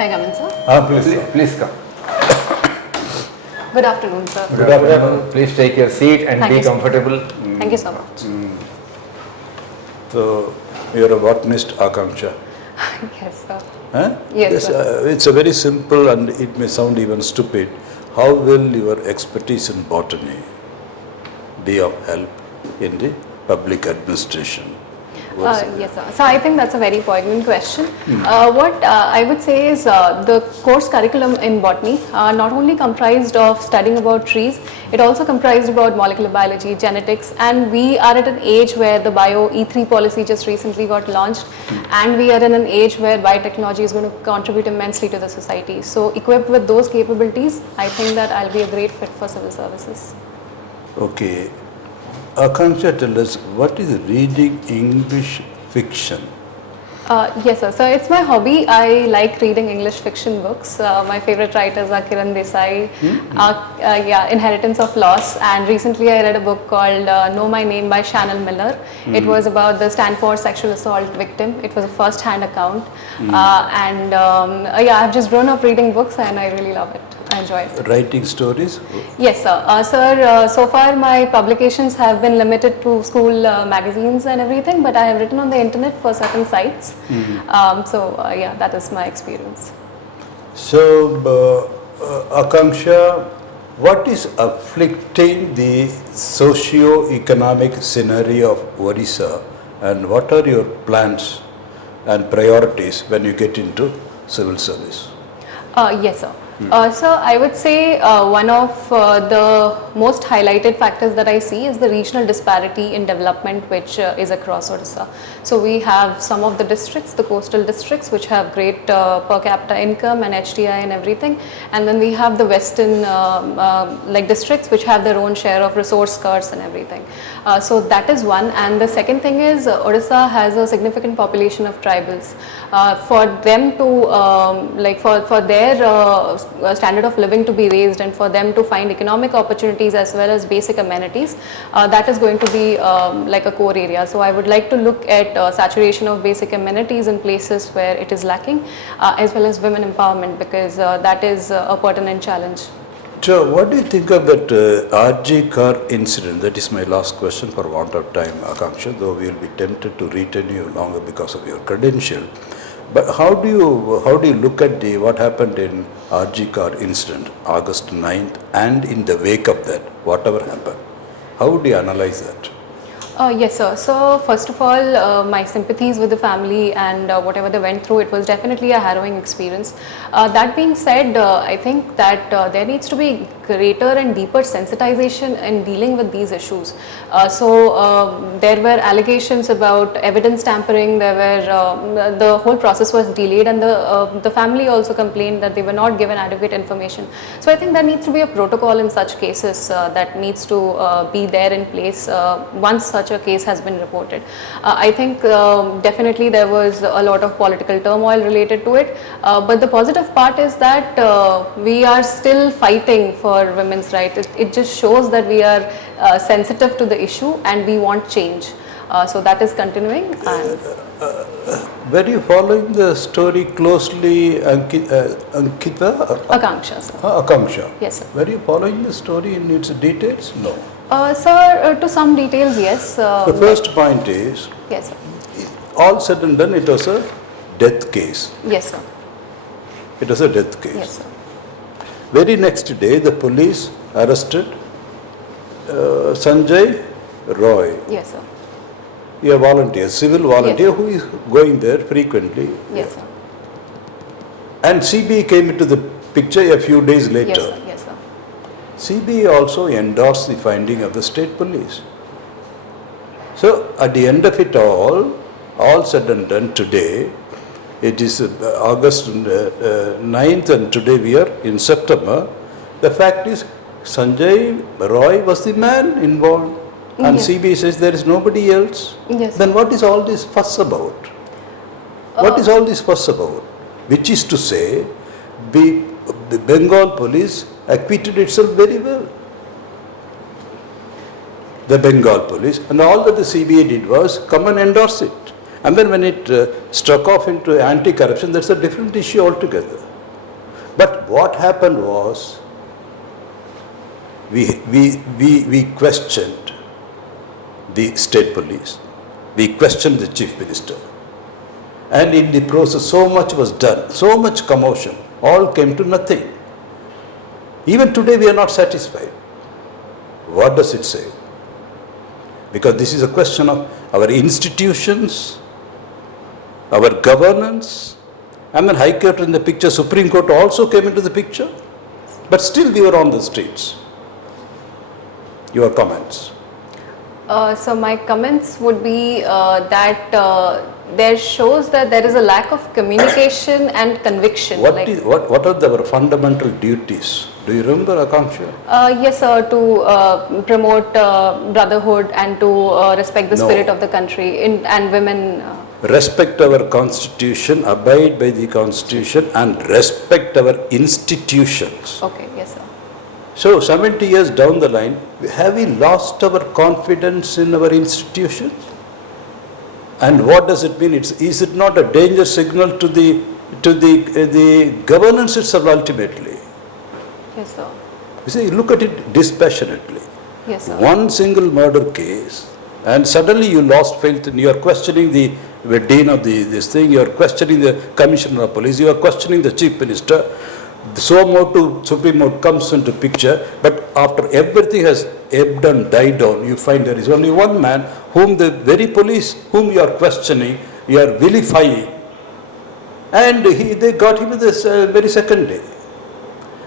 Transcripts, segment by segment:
May I come in, sir? Please come. Good afternoon, sir. Good afternoon. Please take your seat and Thank be you, sir. comfortable. Thank you so much. So, you are a botanist, AKANKSHA. Yes, sir. Huh? Yes, sir. It's a very simple and it may sound even stupid. How will your expertise in botany be of help in the public administration? Yes, sir. So I think that's a very poignant question. What I would say is the course curriculum in botany not only comprised of studying about trees, it also comprised about molecular biology, genetics, and we are at an age where the Bio E3 policy just recently got launched, and we are in an age where biotechnology is going to contribute immensely to the society. So equipped with those capabilities, I think that I'll be a great fit for civil services. Okay. AKANKSHA, tell us, what is reading English fiction? Yes, sir. So it's my hobby. I like reading English fiction books. My favorite writers are Kiran Desai, Inheritance of Loss, and recently I read a book called Know My Name by Shannon Miller. It was about the Stanford sexual assault victim. It was a first-hand account, I've just grown up reading books and I really love it. I enjoy it. Writing stories? Yes, sir. So far my publications have been limited to school magazines and everything, but I have written on the internet for certain sites. That is my experience. So, AKANKSHA, what is afflicting the socio-economic scenario of Odisha, and what are your plans and priorities when you get into civil service? Yes, sir. So I would say one of the most highlighted factors that I see is the regional disparity in development which is across Odisha. So we have some of the districts, the coastal districts, which have great per capita income and HDI and everything, and then we have the western districts which have their own share of resource curse and everything. So that is one, and the second thing is Odisha has a significant population of tribals. For them to for their standard of living to be raised and for them to find economic opportunities as well as basic amenities, that is going to be like a core area. So I would like to look at saturation of basic amenities in places where it is lacking, as well as women empowerment, because that is a pertinent challenge. So, what do you think of that RG car incident? That is my last question for want of time, AKANKSHA, though we will be tempted to retain you longer because of your credential. But how do you look at what happened in RG car incident, August 9th, and in the wake of that, whatever happened? How would you analyze that? Yes, sir. So first of all, my sympathies with the family and whatever they went through, it was definitely a harrowing experience. That being said, I think that there needs to be greater and deeper sensitization in dealing with these issues. There were allegations about evidence tampering, the whole process was delayed, and the family also complained that they were not given adequate information. So I think there needs to be a protocol in such cases that needs to be there in place once such a case has been reported. I think definitely there was a lot of political turmoil related to it, but the positive part is that we are still fighting for women's rights. It just shows that we are sensitive to the issue and we want change. So that is continuing. Were you following the story closely, Ankita? AKANKSHA, sir. AKANKSHA. Yes, sir. Were you following the story in its details? No. Sir, to some details, yes. The first point is, yes, sir. all said and done, it was a death case. Yes, sir. It was a death case. Yes, sir. Very next day, the police arrested Sanjay Roy. Yes, sir. A volunteer, civil volunteer, yes, who is going there frequently. Yes, sir. And CBI came into the picture a few days later. Yes, sir. Yes, sir. CBI also endorsed the finding of the state police. So, at the end of it all said and done today, it is August 9th and today we are in September. The fact is, Sanjay Roy was the man involved, and yes, CBI says there is nobody else. Yes, then what is all this fuss about? What is all this fuss about? Which is to say, the Bengal police acquitted itself very well. The Bengal police, and all that the CBI did was come and endorse it. And then when it struck off into anti-corruption, that's a different issue altogether. what happened was, we questioned the state police, we questioned the chief minister. And in the process, so much was done, so much commotion, all came to nothing. Even today, we are not satisfied. What does it say? Because this is a question of our institutions, our governance, and then High Court in the picture, Supreme Court also came into the picture, but still we were on the streets. Your comments? So my comments would be that there shows that there is a lack of communication and conviction. What are our fundamental duties? Do you remember, Akanksha? Yes, sir, to promote brotherhood and to respect the spirit of the country and women. Respect our constitution, abide by the constitution, and respect our institutions. Okay, yes, sir. So 70 years down the line, have we lost our confidence in our institutions? And what does it mean? Is it not a danger signal to the governance itself ultimately? Yes, sir. You see, look at it dispassionately. Yes, sir. One single murder case, and suddenly you lost faith, and you are questioning the dean of this thing, you are questioning the commissioner of police, you are questioning the chief minister. So more to Supreme Court comes into picture, but after everything has ebbed and died down, you find there is only one man whom the very police whom you are questioning, you are vilifying, and they got him this very second day.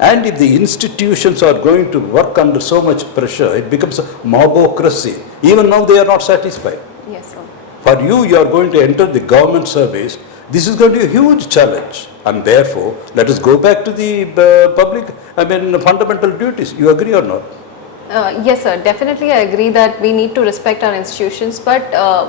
And if the institutions are going to work under so much pressure, it becomes a mobocracy. Even now they are not satisfied. Yes, sir. For you are going to enter the government service. This is going to be a huge challenge, and therefore let us go back to the fundamental duties. You agree or not? Yes, sir. Definitely, I agree that we need to respect our institutions, but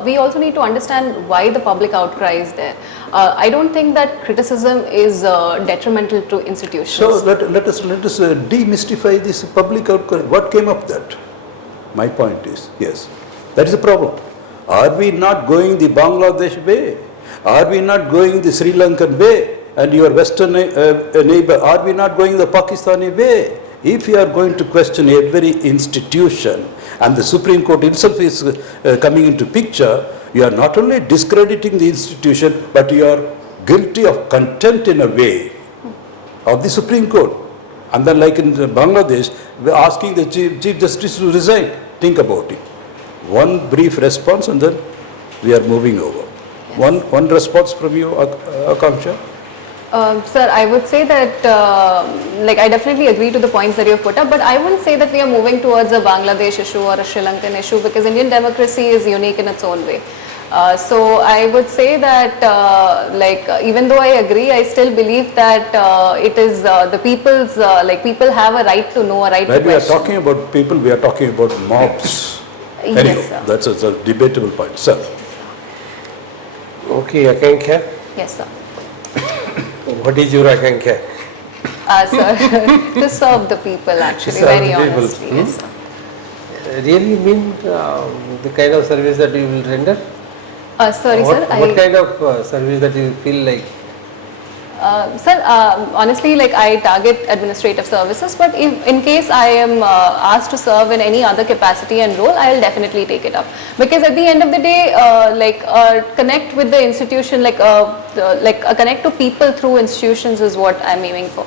we also need to understand why the public outcry is there. I don't think that criticism is detrimental to institutions. So let us demystify this public outcry. What came of that? My point is, yes, that is a problem. Are we not going the Bangladesh way? Are we not going the Sri Lankan way? And your western neighbor, are we not going the Pakistani way? If you are going to question every institution, and the Supreme Court itself is coming into picture, you are not only discrediting the institution, but you are guilty of contempt in a way of the Supreme Court. And then like in Bangladesh, we are asking the Chief Justice to resign. Think about it. One brief response and then we are moving over. Yes. One response from you, Akanksha? Sir, I would say that I definitely agree to the points that you have put up, but I wouldn't say that we are moving towards a Bangladesh issue or a Sri Lankan issue, because Indian democracy is unique in its own way. So I would say that even though I agree, I still believe that it is the people's, people have a right to know, a right to question. When we are talking about people, we are talking about mobs. Anyway, yes, sir. That's a debatable point. Sir. Okay, Akanksha. Yes, sir. What is your Akanksha? Sir, to serve the people, actually, very honestly. Yes, sir. Really mean the kind of service that you will render? Sorry, what, sir. What kind of service that you feel like? Sir, honestly, I target administrative services, but if in case I am asked to serve in any other capacity and role, I will definitely take it up. Because at the end of the day, connect with the institution, connect to people through institutions is what I am aiming for.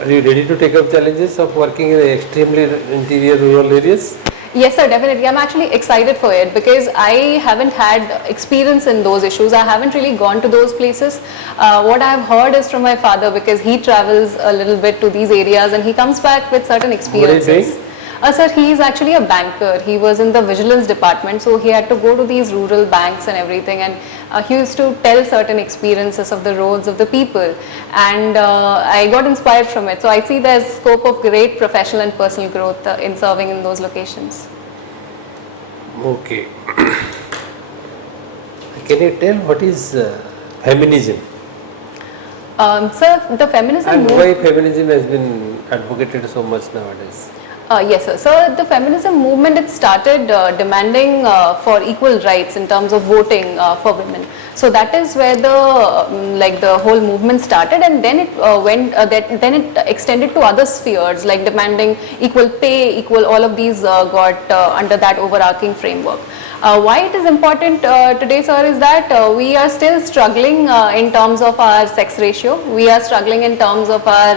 Are you ready to take up challenges of working in extremely interior rural areas? Yes, sir, definitely. I'm actually excited for it because I haven't had experience in those issues. I haven't really gone to those places. What I've heard is from my father, because he travels a little bit to these areas and he comes back with certain experiences. What is he? Sir, he is actually a banker. He was in the vigilance department, so he had to go to these rural banks and everything, and he used to tell certain experiences of the roads of the people, and I got inspired from it. So I see there's scope of great professional and personal growth in serving in those locations. Okay. Can you tell what is feminism? Sir, the feminism And movement. why feminism has been advocated so much nowadays? Yes, sir. So the feminism movement, it started demanding for equal rights in terms of voting for women. So that is where the like the whole movement started, and then it then it extended to other spheres like demanding equal pay, equal, all of these got under that overarching framework. Why it is important today, sir, is that we are still struggling in terms of our sex ratio. We are struggling in terms of our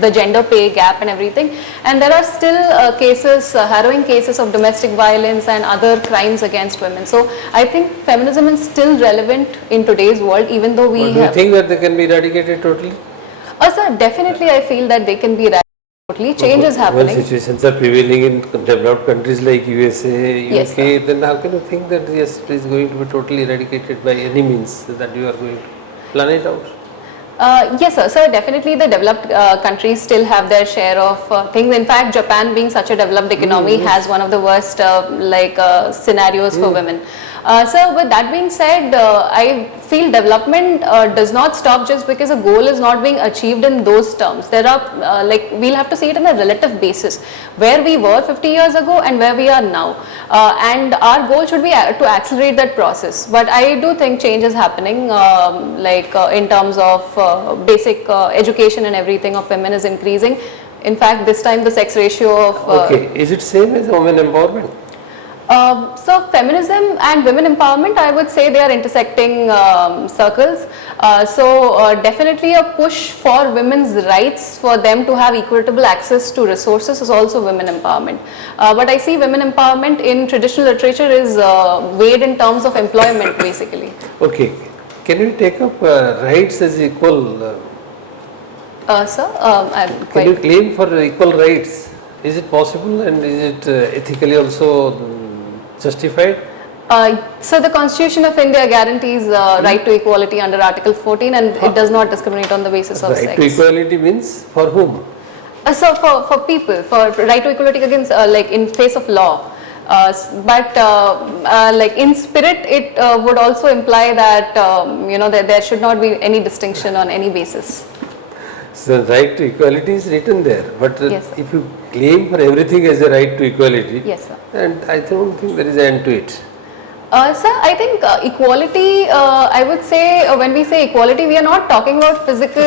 the gender pay gap and everything. And there are still cases, harrowing cases of domestic violence and other crimes against women. So I think feminism is still relevant in today's world, even though we But do you think that they can be eradicated totally? Sir, definitely I feel that they can be eradicated totally. Change is When happening. situations are prevailing in developed countries like USA, Yes, UK, then how can you think that yes, it is going to be totally eradicated by any means, that you are going to plan it out? Yes, sir. So definitely the developed countries still have their share of things. In fact, Japan, being such a developed economy, has one of the worst scenarios for women. So with that being said, I feel development does not stop just because a goal is not being achieved in those terms. There are we'll have to see it on a relative basis, where we were 50 years ago and where we are now. And our goal should be to accelerate that process. But I do think change is happening, in terms of basic education and everything of women is increasing. In fact, this time the sex ratio of Okay, is it same as women empowerment? So feminism and women empowerment, I would say they are intersecting circles. Definitely a push for women's rights, for them to have equitable access to resources, is also women empowerment. But I see women empowerment in traditional literature is weighed in terms of employment basically. Okay, can you take up rights as equal? Sir, I'm Can you quite... claim for equal rights? Is it possible, and is it ethically also justified? So the Constitution of India guarantees right to equality under Article 14, and it does not discriminate on the basis of Right sex. to equality means for whom? So for people, for right to equality against in face of law. In spirit, it would also imply that that there should not be any distinction on any basis. So right to equality is written there, but Yes, sir. if you claim for everything as a right to equality, Yes, sir. and I don't think there is an end to it. Sir, I think equality, I would say when we say equality, we are not talking about physical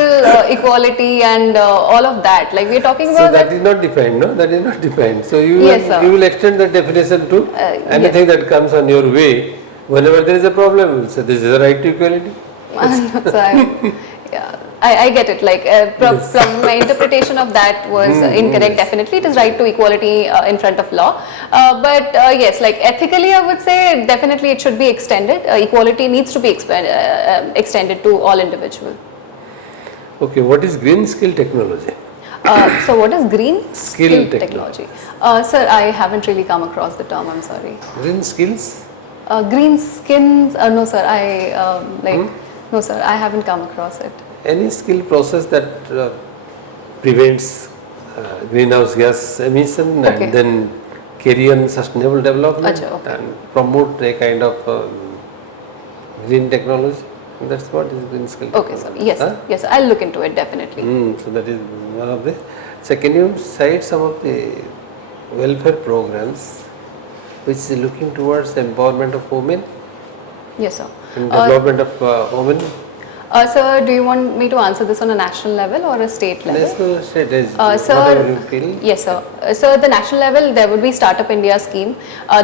equality and all of that. Like we are talking So about that is not defined, no? That is not defined. So you Yes, sir. you will extend the definition to anything that comes on your way. Whenever there is a problem, you will say this is a right to equality. I get it. From my interpretation of that was incorrect. Definitely, it is right to equality in front of law. But yes, ethically, I would say definitely it should be extended. Equality needs to be extended to all individuals. Okay, what is green skill technology? So what is green Skill technology? Sir, I haven't really come across the term. I'm sorry. Green skills? Green skins? No, sir. No, sir. I haven't come across it. Any skill process that prevents greenhouse gas emission Okay. and then carry on sustainable development Acha, okay. and promote a kind of green technology. That's what is green skill technology. Okay, sir. Yes, sir. Yes, sir. I'll look into it definitely. So that is one of the. So can you cite some of the welfare programs which is looking towards the empowerment of women Yes, sir. and development of women? Sir, do you want me to answer this on a national level or a state level? National, state, Sir, whatever you feel. yes, sir. So at the national level, there would be Startup India scheme.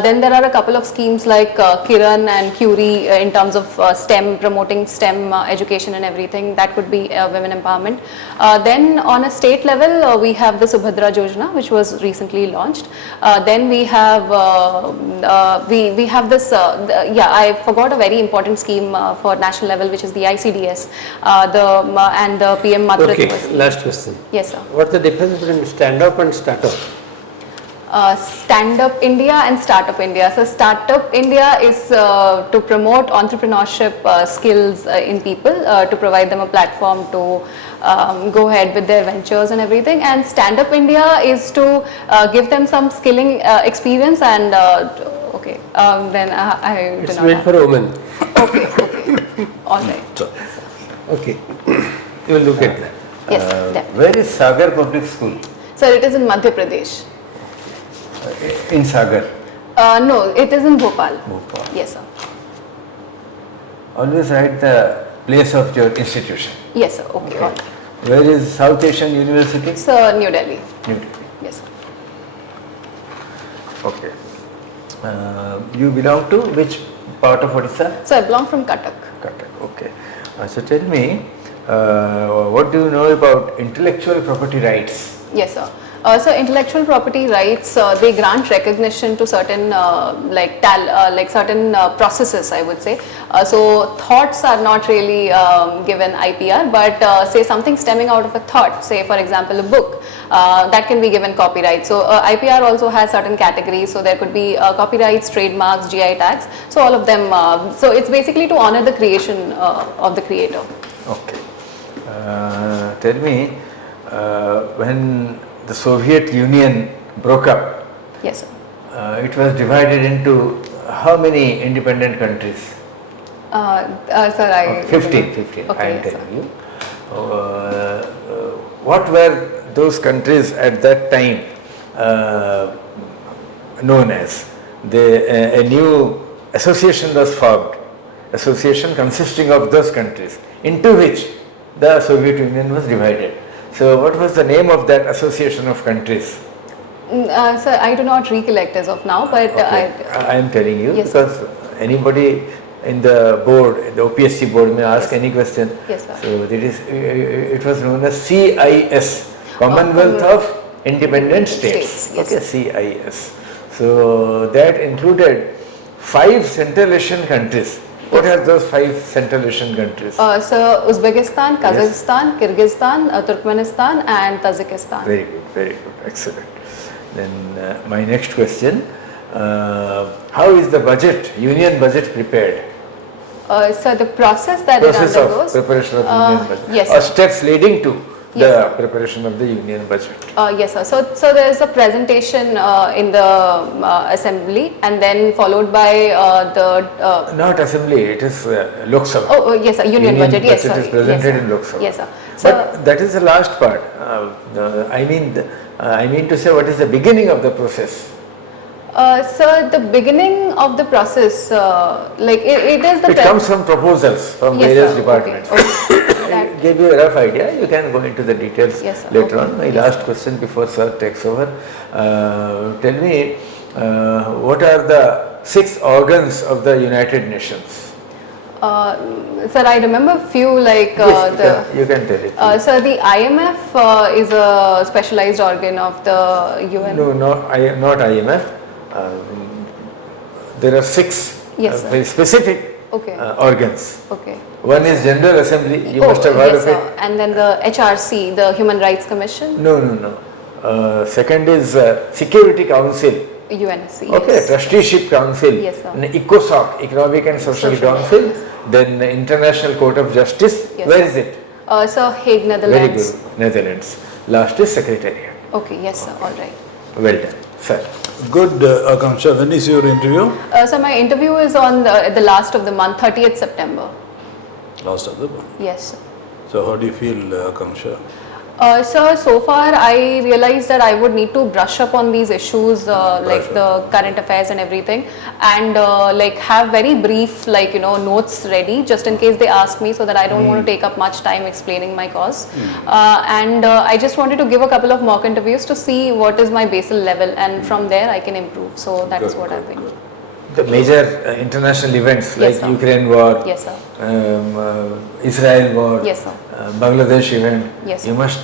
Then there are a couple of schemes like Kiran and Curie in terms of STEM, promoting STEM education and everything. That could be women empowerment. Then on a state level, we have the Subhadra Yojana, which was recently launched. Then we have we have this. I forgot a very important scheme for national level, which is the ICDS. And the PM Matratva Okay, scheme. last question. Yes, sir. What's the difference between stand-up and start-up? Stand-up India and Startup India. So Startup India is to promote entrepreneurship skills in people, to provide them a platform to go ahead with their ventures and everything. And Stand-up India is to give them some skilling experience and then I do It's not made have. for women. Okay, all right. Okay, you will look at that. Yes, definitely. Where is Sagar Public School? Sir, it is in Madhya Pradesh. In Sagar. No, it is in Bhopal. Bhopal. Yes, sir. Always write the place of your institution. Yes, sir. Okay. All right. Where is South Asian University? Sir, New Delhi. New Delhi. Yes, sir. Okay. You belong to which part of Odisha? So I belong from Cuttack. Cuttack. Okay. So tell me, what do you know about intellectual property rights? Yes, sir. So intellectual property rights, they grant recognition to certain certain processes, I would say. So thoughts are not really given IPR, but say something stemming out of a thought, say for example a book, that can be given copyright. So IPR also has certain categories, so there could be copyrights, trademarks, GI tags, so all of them. So it's basically to honor the creation of the creator. Okay. Tell me, when the Soviet Union broke up, Yes, sir. it was divided into how many independent countries? Sir, 15. Okay, I am yes, telling you. What were those countries at that time known as? A new association was formed, association consisting of those countries, into which the Soviet Union was divided. So what was the name of that association of countries? Sir, I do not recollect as of now, but I am telling you, Yes, because anybody in the board, the OPSC board, may ask any question. Yes, sir. So it was known as CIS, Commonwealth of Independent States. Yes, Okay, CIS. So that included 5 Central Asian countries. What are those 5 Central Asian countries? So Uzbekistan, Kazakhstan, Kyrgyzstan, Turkmenistan and Tajikistan. Very good, very good, excellent. Then my next question, how is the budget, union budget prepared? So the process that Process it undergoes. of preparation of union budget, yes, or sir. steps leading to Yes, the sir. preparation of the union budget. Yes, sir. So there is a presentation in the assembly, and then followed by the. Not assembly, it is Lok Sabha. Oh, yes, sir. Union budget. Yes, budget sir. is presented Yes, sir. in Lok Sabha. Yes, sir. So, But that is the last part. I mean to say, what is the beginning of the process? so the beginning of the process, it is the. It comes from proposals from Yes, various sir. departments. Okay. I gave you a rough idea. You can go into the details Yes, sir. later Okay. on. My last question before sir takes over. Tell me, what are the 6 organs of the United Nations? Sir, I remember few Yes, you can tell it. So the IMF is a specialized organ of the UN. No, not IMF. There are 6 Yes, sir. very specific Okay. organs. Okay. One is General Assembly. You must have heard yes, of it. sir. And then the HRC, the Human Rights Commission, No. Second is Security Council. UNSC. Okay, Yes. Trusteeship Council. Yes, sir. And ECOSOC, Economic and Social Council. Then the International Court of Justice. Yes, Where sir. is it? So Hague, Very Netherlands. good, Netherlands. Last is Secretariat. Okay. Yes, sir. All right. Well done, sir. Good, Akanksha. When is your interview? So my interview is on the last of the month, 30th September. Last of the month. Yes, sir. So how do you feel, Akanksha? So far I realized that I would need to brush up on these issues like the current affairs and everything, and have very brief notes ready just in case they ask me, so that I don't want to take up much time explaining my cause. And I just wanted to give a couple of mock interviews to see what is my basal level, and from there I can improve. So that is what I've been doing. The major international events like Yes, sir. Ukraine war, Yes, sir. Israel war, Yes, sir. Bangladesh event, Yes, you sir. must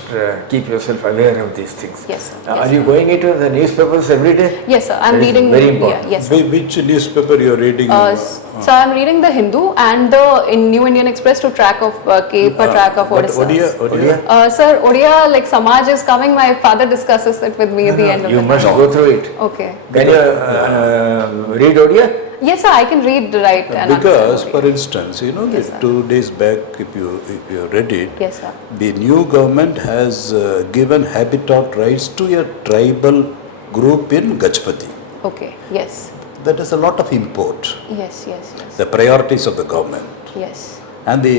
keep yourself aware of these things. Yes, sir. Are Yes, you sir. going into the newspapers every day? Yes, sir. I'm That is reading. very important. Yes, sir. Which newspaper you are reading? So I'm reading the Hindu and the New Indian Express to track of keep a track of What, Odisha. Odia? Sir, Odia, like Samaj is coming. My father discusses it with me at the end of You the must day. go through it. Okay. Can you read Odia? Yes, sir. I can read, write, and Because, understand for Odia. instance, you know, Yes, the sir. 2 days back, if you read it, Yes, sir. the new government has given habitat rights to a tribal group in Gajpati. Okay. Yes. That is a lot of import. Yes. Yes. Yes. The priorities of the government. Yes. and the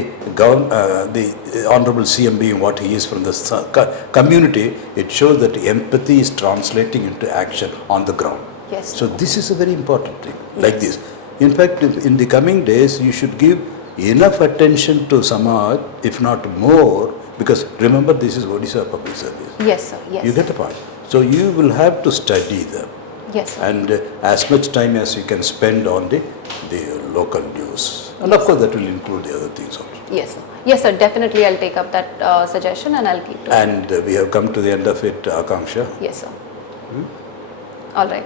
Honorable CM being what he is from the community, it shows that empathy is translating into action on the ground. Yes. So this is a very important thing, like this. In fact, in the coming days, you should give enough attention to Samaj, if not more, because remember, this is Odisha public service. Yes, sir. Yes. You get the point. So you will have to study them. Yes, sir. And as much time as you can spend on the local news. And of course, that will include the other things also. Yes, sir. Yes, sir. Definitely, I'll take up that suggestion and I'll keep to it. And we have come to the end of it, Akanksha. Yes, sir. All right.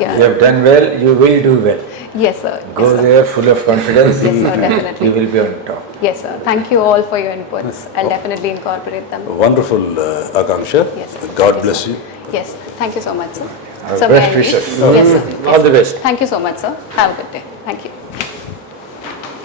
You have done well, you will do well. Yes, sir. Go Yes, sir. there full of confidence, Yes, sir. Definitely. you will be on top. Yes, sir. Thank you all for your inputs. I'll definitely incorporate them. Wonderful, Akanksha. Yes, sir. God Thank bless you. Yes. Thank you so much, sir. Our Sir, best may I wishes. leave? Yes, sir. All the best. Thank you so much, sir. Have a good day. Thank you.